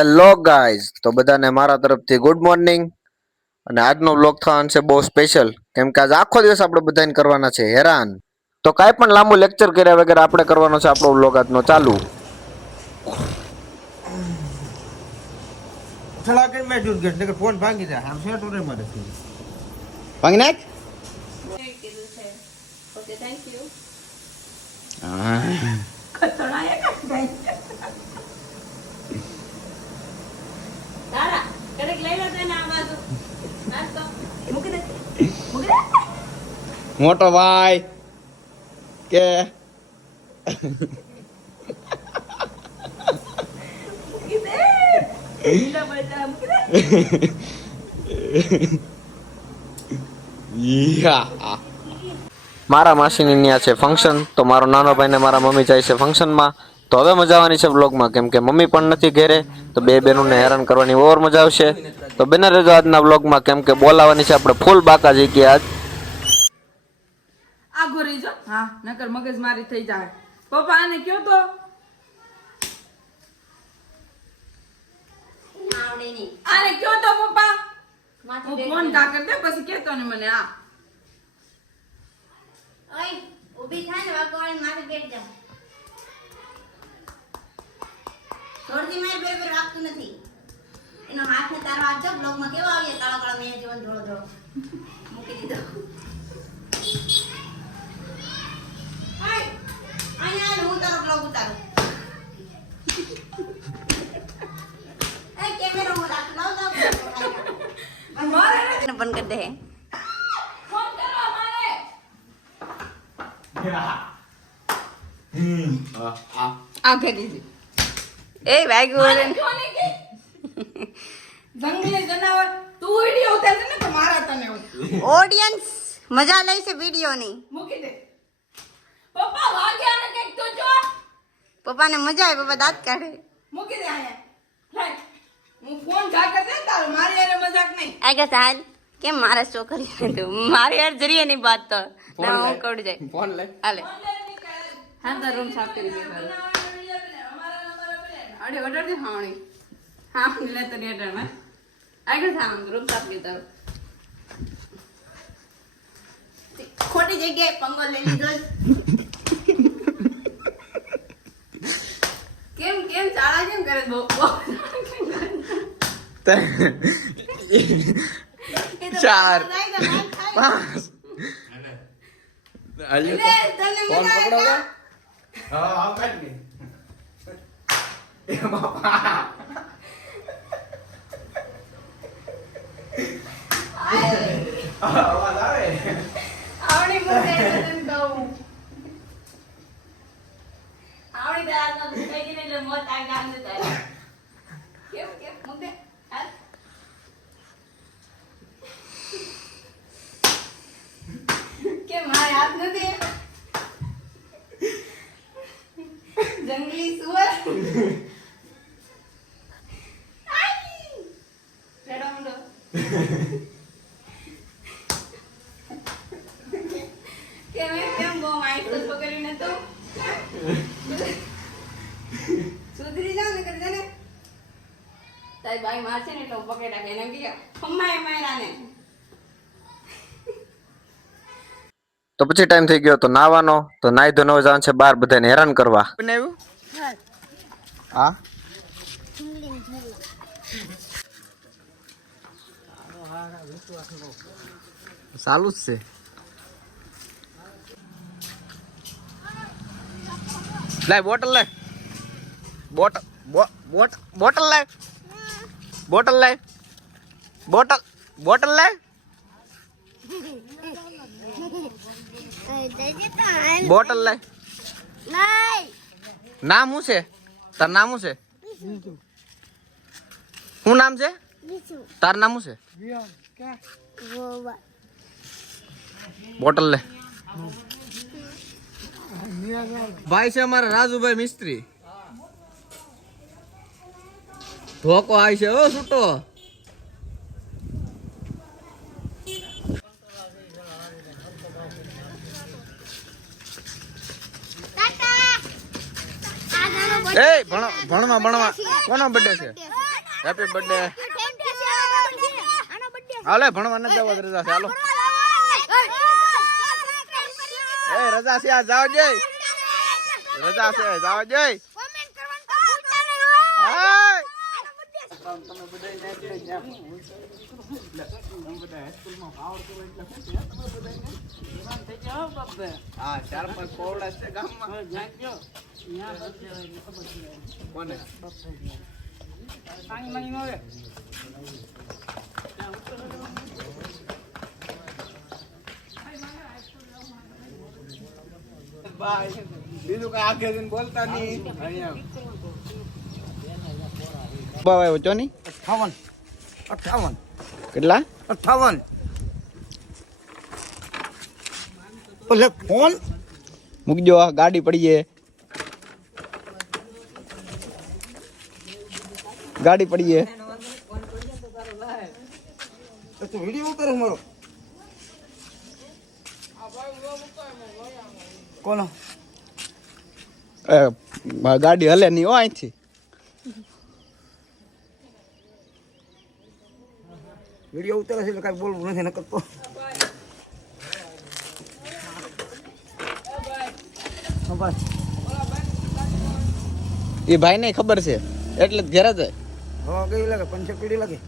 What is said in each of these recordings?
Hello guys, તો બધાને મારા તરફથી ગુડ મોર્નિંગ. અને આજનો વ્લોગ થવાનો છે બહુ સ્પેશિયલ, કેમ કે આજ આખો દિવસ આપણે બધાને કરવાના છે હેરાન. તો કાંઈ પણ લાંબુ લેક્ચર કર્યા વગર આપણે કરવાનો છે આપણો વ્લોગ આજનો ચાલુ. ફોન ભાંગી જાય આમ સેટ ઉરે મારે ભાંગી નાખ. Okay thank you. તારા કડક લઈ લો તને આ બાજુ નાસ્તો મૂકી દે મોટો ભાઈ કે મૂકી દે ઈલા બેટા મૂકી દે યા મારા માસીની ત્યાં છે ફંક્શન, તો મારો નાનો ભાઈ ને મારા મમ્મી જાય છે ફંક્શનમાં. તો હવે મજા આવવાની છે વ્લોગમાં, કેમ કે મમ્મી પણ નથી ઘરે, તો બે બહેનોને હેરાન કરવાની ઓર મજા આવશે. તો બને રહેજો આજના વ્લોગમાં, કેમ કે બોલાવાની છે આપણે ફૂલ બાકા જગ્યાએ આજ. આગો રહી જો હા નકર મગજ મારી થઈ જાય. પપ્પા આને કયો તો આને કયો તો પપ્પા હું ફોન કા કર દે પછી કેતો ને મને આ ઓય ઊભી થાય ને વાગવાળી માથે બેઠ જા. થોડી મારી બે રાખતું નથી. એનો હાથ ને તારો હાથ જો બ્લોક માં કેવો આવીએ કાળા કાળા મેં જીવન ધોળો ધોળો મૂકી દીધો. હાય આયા હું તારો બ્લોગ ઉતારું. એ કેમેરો માં રાખ લાવ મારે બંધ કરી દે. ફોન કરો મારે આ કરી દે એ વાગ્યું આને કયો ને કે જંગલી જનાવર તું વિડિયો ઉતારે ને તો મારા તને ઓડિયન્સ મજા લે છે વિડિયો ની. મૂકી દે પપ્પા વાગ્યા ને કઈક તો જો પપ્પાને મજા આવે. પપ્પા દાંત કાઢે. મૂકી દે આયા રાઈટ હું ફોન જા કર દે તારો મારી યાર મજાક નહીં. આગળ હાલ કેમ મારા શો કરી તું મારી યાર જરીએ ની વાત તો ના હું કડ જાય ફોન લે. હાલે હા તાર રૂમ સાફ કરી દે અડે ઓર્ડર દે હાણી હા લે તો ઓર્ડર માં આગળ થા રૂમ સાફ કરી તારો ખોટી જગ્યાએ પંગો લઈ લીધો. કેમ કેમ ચાળા કેમ કરે બહુ ચાર તને ફોન મજા પકડો આવે હા આવ કાઢ ને એ બાપા આવાજ આવે આવડી મોટે તને કહું આવડી દાદ નો કઈ ગઈ એટલે મોત આ ગામ ને તારે કેમ કેમ મુદે હાલ કે મારે હાથ નથી જંગલી સુવર રેડો મુંડો કેમ બહુ માઇન્ડ તો છોકરીને તો સુધરી જાવ ને કરી દે ને તારી બાઈ મારશે ને એટલે પકડી રાખે એને કે ખમ્માય માયરાને તો પછી ટાઈમ થઈ ગયો તો નાવાનો, તો નાઈ ધોઈને હવે જવાનું છે બહાર બધાને હેરાન કરવા. બનાવ્યું હા ચાલુ જ છે. લાય બોટલ લાય બોટલ બોટલ લાય બોટલ લાય બોટલ લાય બોટલ લાય. નામ શું છે તાર? નામ શું છે? શું નામ છે તાર? નામ શું છે? બોટલ લે. ભાઈ છે અમારા રાજુભાઈ મિસ્ત્રી. ધોકો આવી છે ઓ છૂટો. એ ભણવા કોનો બર્થડે છે? Happy birthday. હાલે ભણવા નથી જવા રજા છે. હાલો એ રજા છે આ જાવ જઈ. રજા છે જાવ જઈ. હા 4-5 કોવડા છે ગામમાં. કોને બીજું કઈ આખે જઈને બોલતા નહીં. ભાવ આવ્યો છો ની 58 કેટલા 58 ઓલે ફોન મૂકજો. ગાડી પડી છે. ગાડી પડી છે. તો વિડિયો ઉતારો મારો કોનો ગાડી હલે નહીં હો અહીંથી. વિડિયો ઉતારે છે એટલે કાંઈ બોલવું નથી નકર તો હા ભાઈ એ ભાઈ ને ખબર છે એટલે જ ઘેર જ. હવા ગઈ લાગે પંચે પીડી લાગે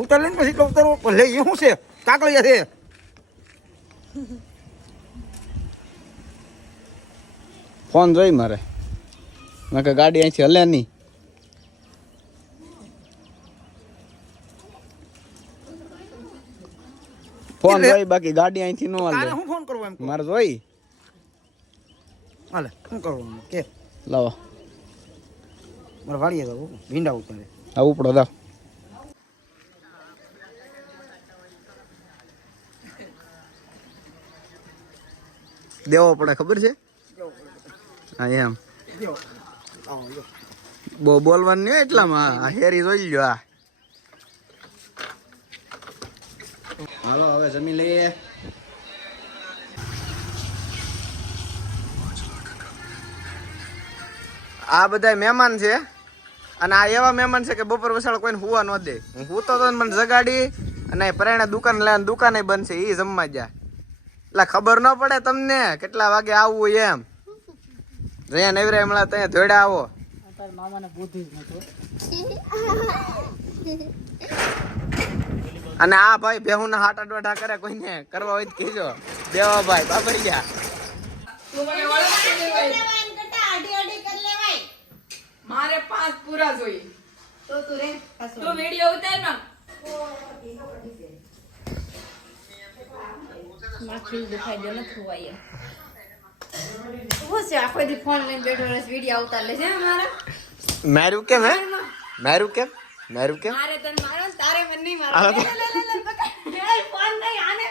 ઉતાર લઈને પછી ઉતારવો ભલે એ શું છે કાકડિયા છે ફોન જોઈ મારે મેં કે ગાડી અહીંથી હલે નહીં. ફોન જોઈ બાકી ગાડી અહીંથી નો તારે હાલે. હું ફોન કરવો એમ કહો. મારે જોઈ. હાલે શું કરવાનું કે લાવો મારે વાડીએ જાવ ભીંડા ઉતારે આ ઉપડો દાવ. દેવો પડે ખબર છે. હા એમ બહુ બોલવાનું નહીં એટલામાં. આ હેરી જોઈ લ્યો. આ હાલો હવે જમી લઈએ. આ બધા મહેમાન છે અને આ એવા મહેમાન છે કે બપોર વસાળ કોઈને હુવા ન દે. હું હુતો તો મને જગાડી અને પરાણે દુકાન લેવાની દુકાને બંધ છે એ જમવા જાય. એટલે ખબર ન પડે તમને કેટલા વાગે આવવું એમ. જ્યાં નવરાય મળે ત્યાં ધોડા આવો. અને આ ભાઈ બેહું ના હાટા ડોઢા કરે કોઈને કરવા હોય તો કહેજો. દેવા ભાઈ બાબરી ગયા. મારે 5 પૂરા જોઈએ તો તું રે તો વિડિયો ઉતાર ના. માખી દેખાઈ દે નથી હોય હું છે આખો દી ફોન લઈને બેઠો રહે વિડિયો ઉતાર લે છે મારા. મારું કેમ હે મારું કેમ મારું કેમ મારે તને મારો ને તારે મને નહીં મારો. લે લે લે લે પકડ. એ ફોન નહીં આને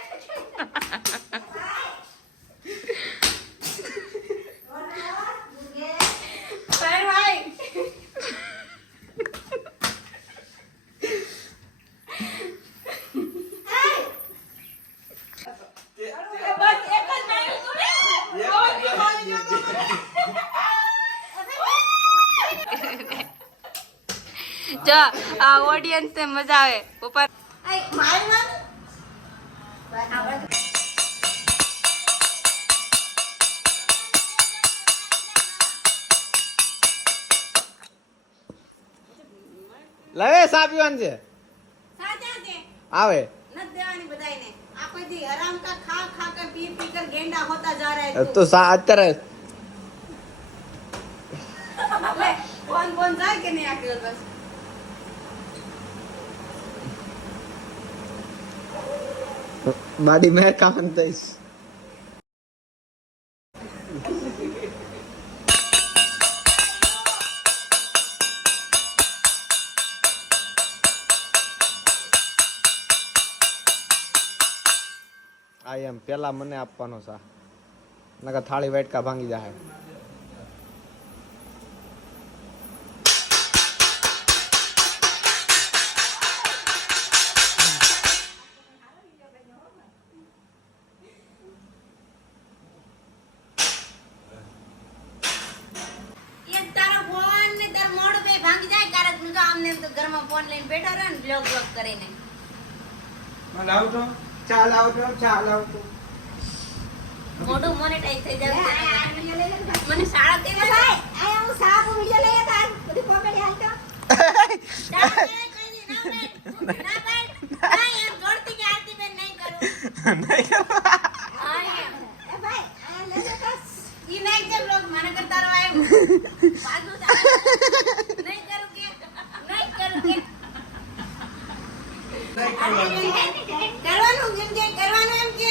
સર ભાઈ જો આ ઓડિયન્સ ને મજા આવે પપ્પા. લાવે સા પીવાનું છે સાચા છે આવે નત દેવાની બધાયને આખો દી હરામ કા ખા ખા કર પી પી કર गेंडा होता जा रहा है તો સા અત્યારે ले कौन कौन जाए के नहीं आके बस માડી મેં કામ થઈશ. આ એમ પેલા મને આપવાનો સા નકર થાળી વાટકા ભાંગી જાય. एक ઘરમાં ફોન લઈને બેઠો રહે ને બ્લોગ કરીને. મને આવતો ચાલ આવતો મોઢું મોનેટાઈઝ થઈ જાય. મને શાળા કેમ ભાઈ આ હું સાબુ વિડિયો લઈ હતા બધી કોમેડી હાલતો. ના ભાઈ એમ જોડતી કે આરતી બેન નહીં કરું. એ ભાઈ આ લે તો ઈ નહીં છે બ્લોગ મને કરતા રહો એમ. પાછું ચાલે નહીં કરું કે કરવાનું એમ કે કરવાનું એમ કે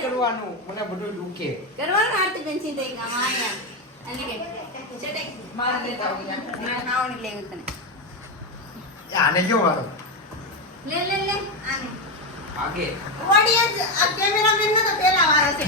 કરવાનું મને બધું દુખે. કરવાનું આરતી બેન સીધે ગામ આયા અને કે ચટે મારા દેતા હોય ના ખાવાની લેવું તને આને જો વાળો લે આને આગે ઓડિયન્સ આ કેમેરામેન ને તો પેલા વાળો છે.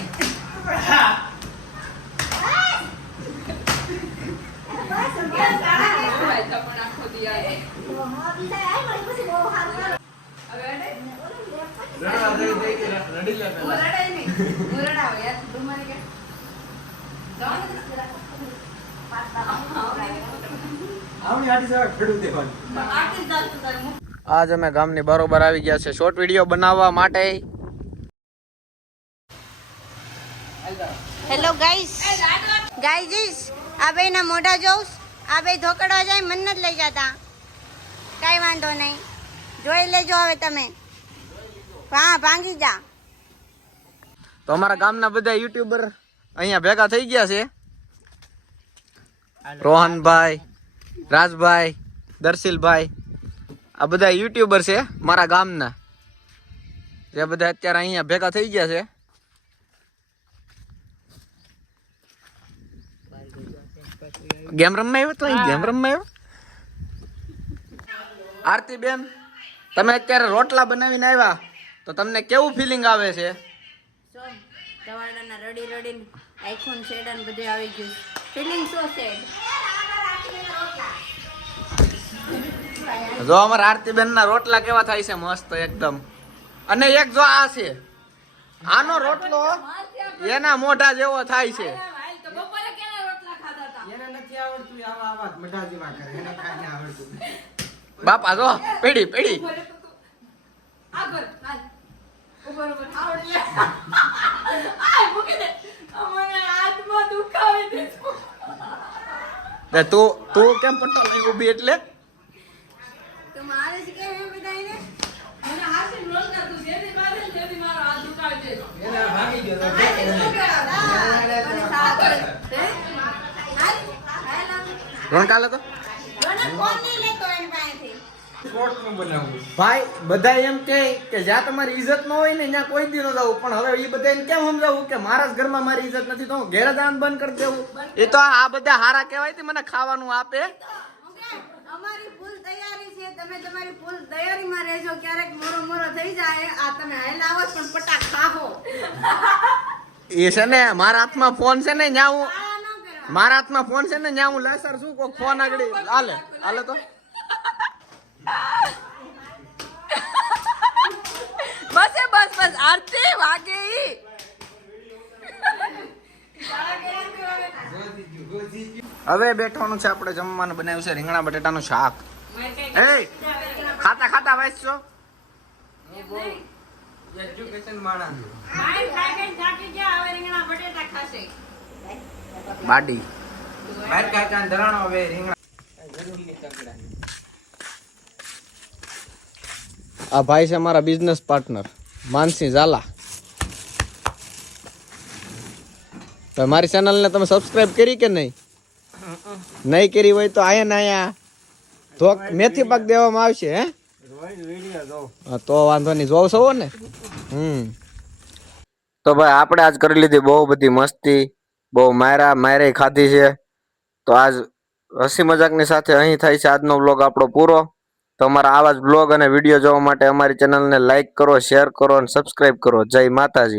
આજ અમે ગામની બરોબર આવી ગયા છે શોર્ટ વિડીયો બનાવવા માટે. હેલો ગાઈઝ આ બે ના મોઢા જોઉં આ બે ધોકડવા જાય મન નથી લઈ જતા. કઈ વાંધો નહીં જોઈ લેજો હવે તમે. હા ભાંગી જા. તો અમારા ગામના બધા યુટ્યુબર અહીંયા ભેગા થઈ ગયા છે. રોહનભાઈ, રાજભાઈ, દર્શિલભાઈ, આ બધા યુટ્યુબર છે મારા ગામના, જે બધા અત્યારે અહીંયા ભેગા થઈ ગયા છે. ગેમ રમવા આવ્યો તો ગેમ રમવા આવ્યો. આરતી બેન, તમે અત્યારે રોટલા બનાવીને આવ્યા તો તમને કેવું ફિલિંગ આવે છે? તવાડાના રડી રડીને આઈફોન શેડ અને બધું આવી ગયું. ફિલિંગ સો સેડ. જો અમારા આરતી બેન ના રોટલા કેવા થાય છે, મસ્ત એકદમ. અને એક જો આ છે, આનો રોટલો એના મોઢા જેવો થાય છે. એને નથી આવડતું આવા આવા મઢા જેવા કરે એને કાંઈ નહીં આવડતું. બાપા જો પેઢી પેઢી તું કેમ પટ્ટો લઈ ઊભી એટલે? તો મારે જ કેમ એમ બધાયને મને હાથે રોલ ના તું જેદી મારે જેદી મારો હાથ દુખાવે છે. એને ભાગી ગયો તો રોણકાલે તો શોર્ટનું બનાવવું. ભાઈ બધા એમ કે જ્યાં તમારી ઇજ્જત ન હોય ને ત્યાં કોઈ દી ન જવું, પણ હવે એ બધાને કેમ સમજાવું કે મારા જ ઘરમાં મારી ઇજ્જત નથી તો હું ઘેરે દાન બંધ કરી દેવું? એ તો આ બધા હારા કહેવાય તે મને ખાવાનું આપે. અમારી ફૂલ તૈયારી છે, તમે તમારી ફૂલ તૈયારીમાં રહેજો. ક્યારેક મોરો થઈ જાય આ તમે હલાવો પણ પટા ખાહો. એ છે ને મારા હાથમાં ફોન છે ને ન્યા હું આ ન કરવા. મારા હાથમાં ફોન છે ને ન્યા હું લાસર શું કોક ફોન આગળ હાલે હાલે તો બસ આરતી વાગે ઈ. હવે બેઠવાનું છે, આપણે જમવાનું બનાવ્યું છે રીંગણા બટેટાનું શાક. એ ખાતા વાંચશો? એજ્યુકેશન માણસ ખાઈ થાકી ગયા, હવે રીંગણા બટેટા ખાશે. બાડી બહાર કાકા ધરાણો હવે રીંગણા જરૂરી તકડા. આ ભાઈ છે મારા બિઝનેસ પાર્ટનર માનસી ઝાલા. તો મારી ચેનલને તમે સબસ્ક્રાઇબ કરી કે નહીં કરી હોય તો આયા મેથી પાક દેવામાં આવશે. હે રોજ વિડિયો જો હા, તો વાંધો નહીં, જોવ છો ને. તો ભાઈ આપણે આજ કરી લીધી બહુ બધી મસ્તી, બહુ મારે ખાધી છે. તો આજ હસી મજાકની સાથે અહીં થાય છે આજનો વ્લોગ આપણો પૂરો. તો અમારા આવા જ બ્લોગ અને વિડીયો જોવા માટે અમારી ચેનલને લાઈક કરો, શેર કરો અને સબસ્ક્રાઇબ કરો. જય માતાજી.